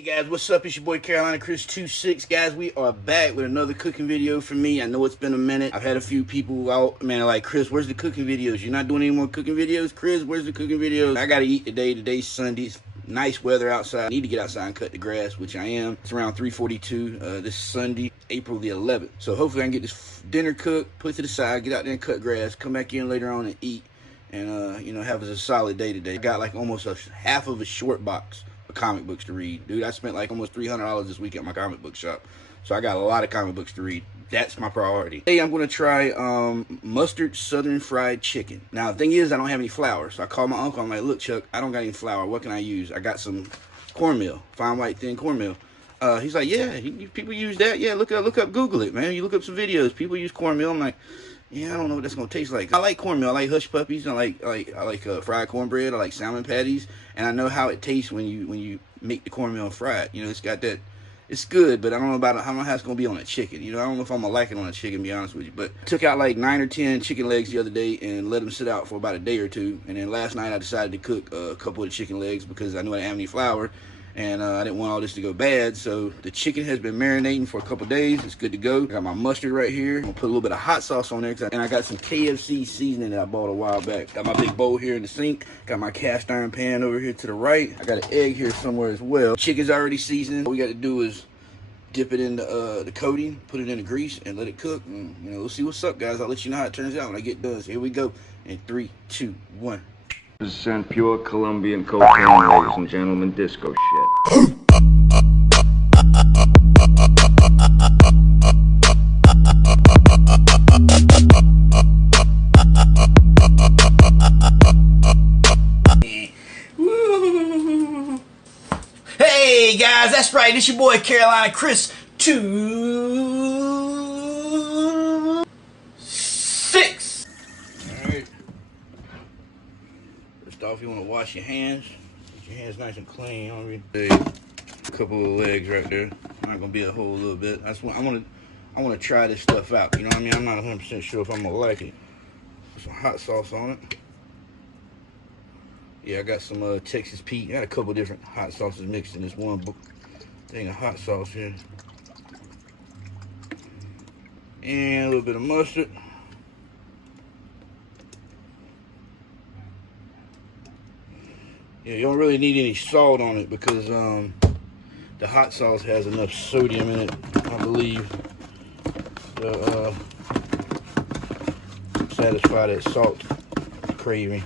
Hey guys, what's up? It's your boy CAROLINACHRIS26. Guys, we are back with another cooking video for me. I know it's been a minute. I've had a few people out, man, like, Chris, where's the cooking videos? You're not doing any more cooking videos? Chris, where's the cooking videos? I gotta eat today. Today's Sunday. It's nice weather outside. I need to get outside and cut the grass, which I am. It's around 3:42 this Sunday, April the 11th. So hopefully I can get this dinner cooked, put it to the side, get out there and cut grass, come back in later on and eat, and, you know, have us a solid day today. I got like almost half of a short box comic books to read. Dude, I spent like almost $300 this week at my comic book shop, so I got a lot of comic books to read. That's my priority. Today I'm going to try mustard southern fried chicken. Now the thing is, I don't have any flour, so I called my uncle. I'm like, look Chuck, I don't got any flour, what can I use? I got some cornmeal, fine white thin cornmeal. He's like, yeah, people use that. Yeah, look up, Google it, man. You look up some videos, people use cornmeal. I'm like, yeah, I don't know what that's gonna taste like. I like cornmeal. I like hush puppies. I like fried cornbread. I like salmon patties, and I know how it tastes when you make the cornmeal and fry it. You know, it's got that. It's good, but I don't know about how it's gonna be on a chicken. You know, I don't know if I'm gonna like it on a chicken, to be honest with you. But I took out like 9 or 10 chicken legs the other day and let them sit out for about a day or two. And then last night I decided to cook a couple of the chicken legs because I knew I didn't have any flour. And I didn't want all this to go bad, so the chicken has been marinating for a couple days. It's good to go. I got my mustard right here. I'm gonna put a little bit of hot sauce on there, and I got some KFC seasoning that I bought a while back. Got my big bowl here in the sink. Got my cast iron pan over here to the right. I got an egg here somewhere as well. Chicken's already seasoned. All we got to do is dip it in the coating, put it in the grease, and let it cook. And, you know, we'll see what's up, guys. I'll let you know how it turns out when I get done. So here we go. In 3, 2, 1. % pure Colombian cocaine, ladies and gentlemen, disco shit. Hey guys, that's right. It's your boy CAROLINACHRIS26. Off, you want to wash your hands, get your hands nice and clean. A couple of legs right there. Not gonna be a whole little bit. I want to try this stuff out. You know what I mean? I'm not 100% sure if I'm gonna like it. Put some hot sauce on it. Yeah, I got some Texas Pete. I got a couple different hot sauces mixed in this one thing of hot sauce here, and a little bit of mustard. Yeah, you don't really need any salt on it because the hot sauce has enough sodium in it, I believe, to satisfy that salt craving.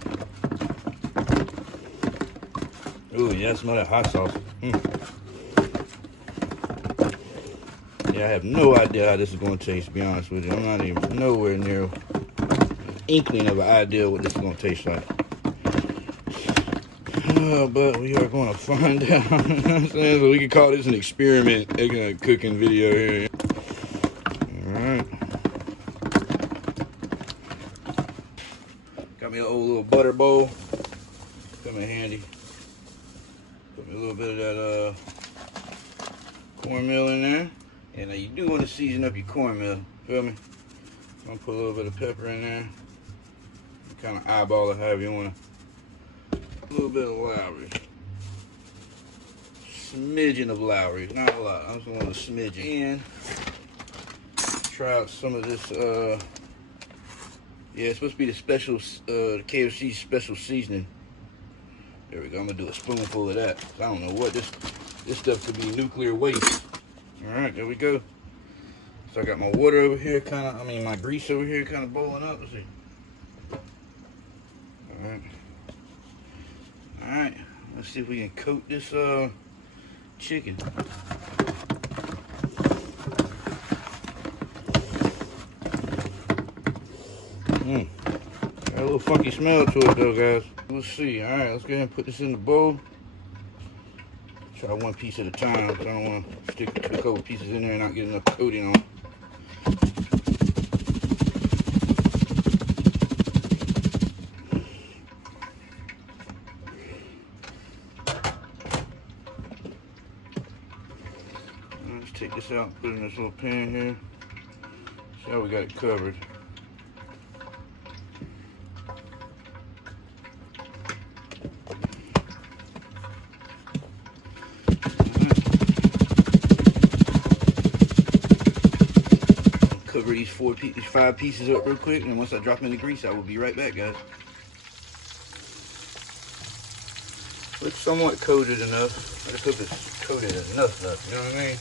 Ooh, yeah, I smell that hot sauce. Yeah, I have no idea how this is going to taste, to be honest with you. I'm not even nowhere near inkling of an idea what this is going to taste like. But we are going to find out. You know what I'm saying? So we can call this an experiment cooking video here. Alright. Got me an old little butter bowl. Come in handy. Put me a little bit of that cornmeal in there. And now you do want to season up your cornmeal. Feel me? I'm going to put a little bit of pepper in there. Kind of eyeball it however you want to. A little bit of Lowry, smidgen of Lowry, not a lot. I just want a smidgen. And try out some of this. Yeah, it's supposed to be the special, the KFC special seasoning. There we go. I'm gonna do a spoonful of that. I don't know what this stuff could be nuclear waste. All right, there we go. So I got my water over here, my grease over here, kind of boiling up. Let's see. All right. Alright, let's see if we can coat this chicken. Got a little funky smell to it though, guys. Let's see. Alright, let's go ahead and put this in the bowl. Try one piece at a time, because I don't want to stick a couple pieces in there and not get enough coating on it. Let's take this out and put it in this little pan here. See how we got it covered. cover these 5 pieces up real quick, and once I drop them in the grease, I will be right back, guys. Looks somewhat coated enough. Let's hope it's coated enough, you know what I mean?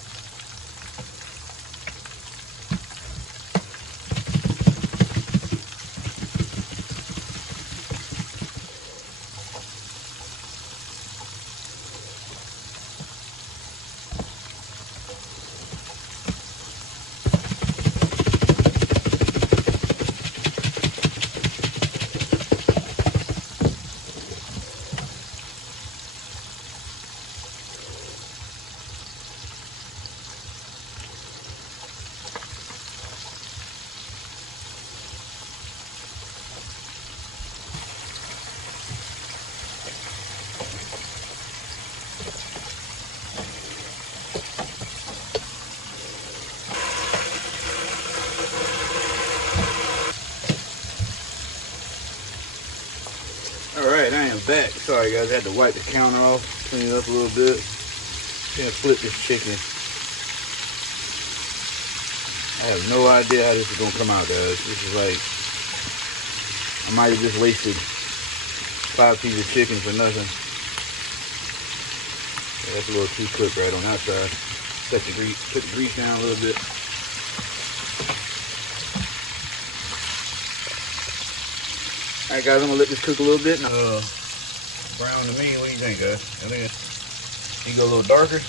Alright, I am back. Sorry guys, I had to wipe the counter off, clean it up a little bit. Can't flip this chicken. I have no idea how this is gonna come out, guys. This is like, I might have just wasted 5 pieces of chicken for nothing. Yeah, that's a little too cooked right on that side. Set the grease, put the grease down a little bit. Alright guys, I'm gonna let this cook a little bit. Brown to me, what do you think, guys? I think you go a little darker.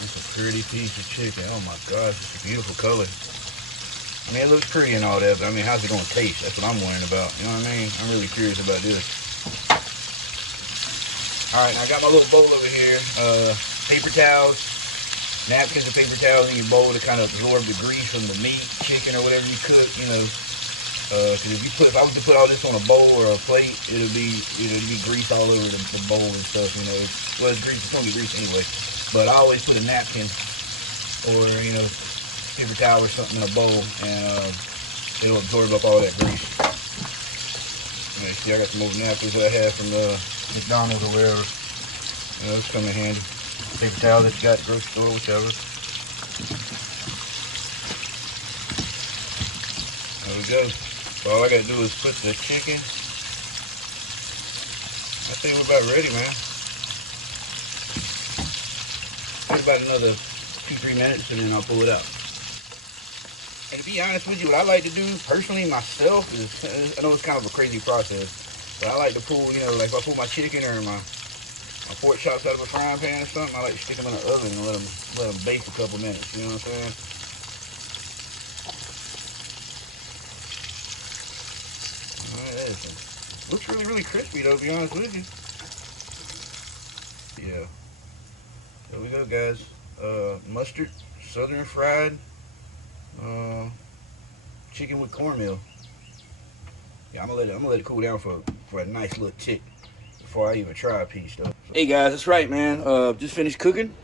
That's a pretty piece of chicken. Oh my gosh, it's a beautiful color. I mean, it looks pretty and all that, but I mean, how's it gonna taste? That's what I'm worrying about. You know what I mean? I'm really curious about this. Alright, I got my little bowl over here. Paper towels. Napkins and paper towels in your bowl to kind of absorb the grease from the meat, chicken, or whatever you cook, you know. Because if I was to put all this on a bowl or a plate, it'll be grease all over the bowl and stuff, you know. Well, it's grease, it's gonna be grease anyway. But I always put a napkin or, you know, paper towel or something in a bowl, and it'll absorb up all that grease. You know, see, I got some old napkins that I had from McDonald's or wherever. You know, it's come in handy. Paper towel that you got at the grocery store, whichever. There we go. So all I gotta do is put the chicken. I think we're about ready, man. Wait about another 2-3 minutes and then I'll pull it out. And to be honest with you, what I like to do personally myself is, I know it's kind of a crazy process, but I like to pull, you know, like if I pull my chicken or my pork chops out of a frying pan or something, I like to stick them in the oven and let them bake a couple minutes, you know what I'm saying? Alright, that looks really, really crispy though, to be honest with you. Yeah. There we go, guys. Mustard, southern fried, chicken with cornmeal. Yeah, I'm gonna let it cool down for a nice little tick before I even try a piece though. Hey guys, that's right, man. Just finished cooking.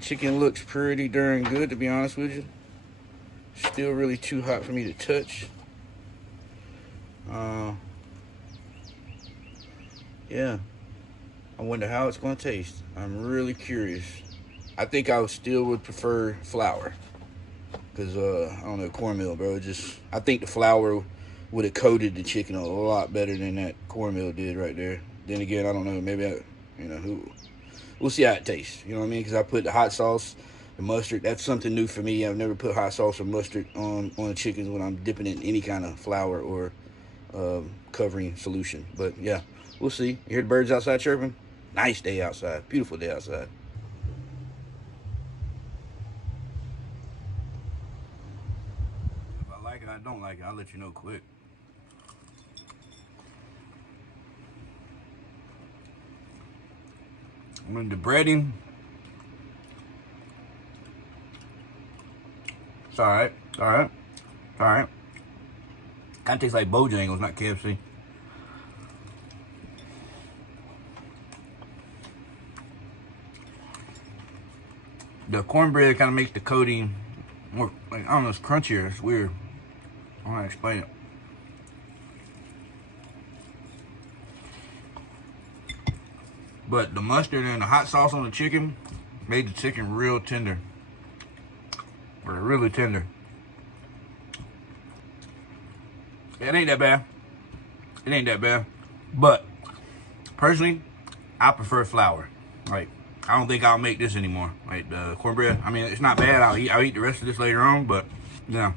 Chicken looks pretty darn good, to be honest with you. Still really too hot for me to touch. Yeah. I wonder how it's gonna taste. I'm really curious. I think I still would prefer flour. Cause I don't know, cornmeal, bro. I think the flour would have coated the chicken a lot better than that cornmeal did right there. Then again, I don't know. Maybe we'll see how it tastes. You know what I mean? Because I put the hot sauce, the mustard. That's something new for me. I've never put hot sauce or mustard on the chickens when I'm dipping it in any kind of flour or covering solution. But yeah, we'll see. You hear the birds outside chirping? Nice day outside. Beautiful day outside. If I like it, I don't like it. I'll let you know quick. I mean, the breading, it's alright. It's alright. It's alright. Kind of tastes like Bojangles, not KFC. The cornbread kind of makes the coating more, like, I don't know, it's crunchier. It's weird. I don't know how to explain it. But the mustard and the hot sauce on the chicken, Made the chicken real tender. Really tender. It ain't that bad. It ain't that bad. But personally, I prefer flour. Like, I don't think I'll make this anymore. Like the cornbread. I mean, it's not bad. I'll eat the rest of this later on, but yeah.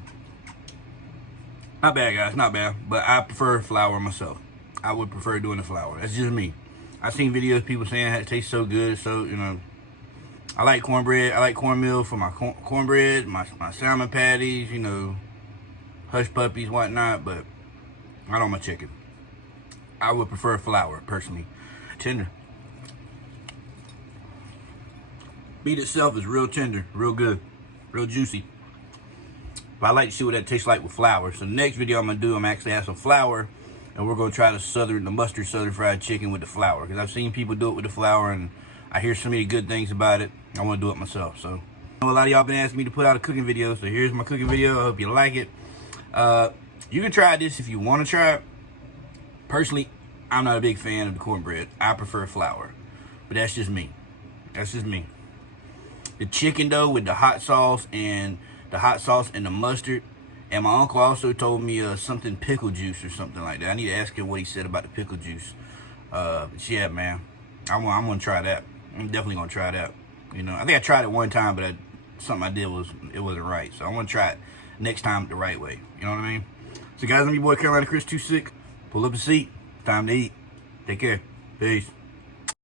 Not bad, guys, not bad. But I prefer flour myself. I would prefer doing the flour. That's just me. I've seen videos of people saying it tastes so good. So, you know, I like cornbread. I like cornmeal for my cornbread, my salmon patties, you know, hush puppies, whatnot. But I don't my chicken. I would prefer flour, personally. Tender. Meat itself is real tender, real good, real juicy. But I like to see what that tastes like with flour. So the next video I'm gonna do, I'm actually have some flour, and we're gonna try the mustard southern fried chicken with the flour. Because I've seen people do it with the flour, and I hear so many good things about it. I want to do it myself. So I know a lot of y'all been asking me to put out a cooking video. So here's my cooking video. I hope you like it. You can try this if you want to try it. Personally, I'm not a big fan of the cornbread. I prefer flour, but that's just me. That's just me. The chicken though, with the hot sauce and the mustard, and my uncle also told me something pickle juice or something like that. I need to ask him what he said about the pickle juice. But yeah, man, I'm gonna try that. I'm definitely gonna try that. You know, I think I tried it one time, but something I did wasn't right. So I want to try it next time the right way. You know what I mean? So guys, I'm your boy CAROLINACHRIS26. Pull up a seat. Time to eat. Take care. Peace.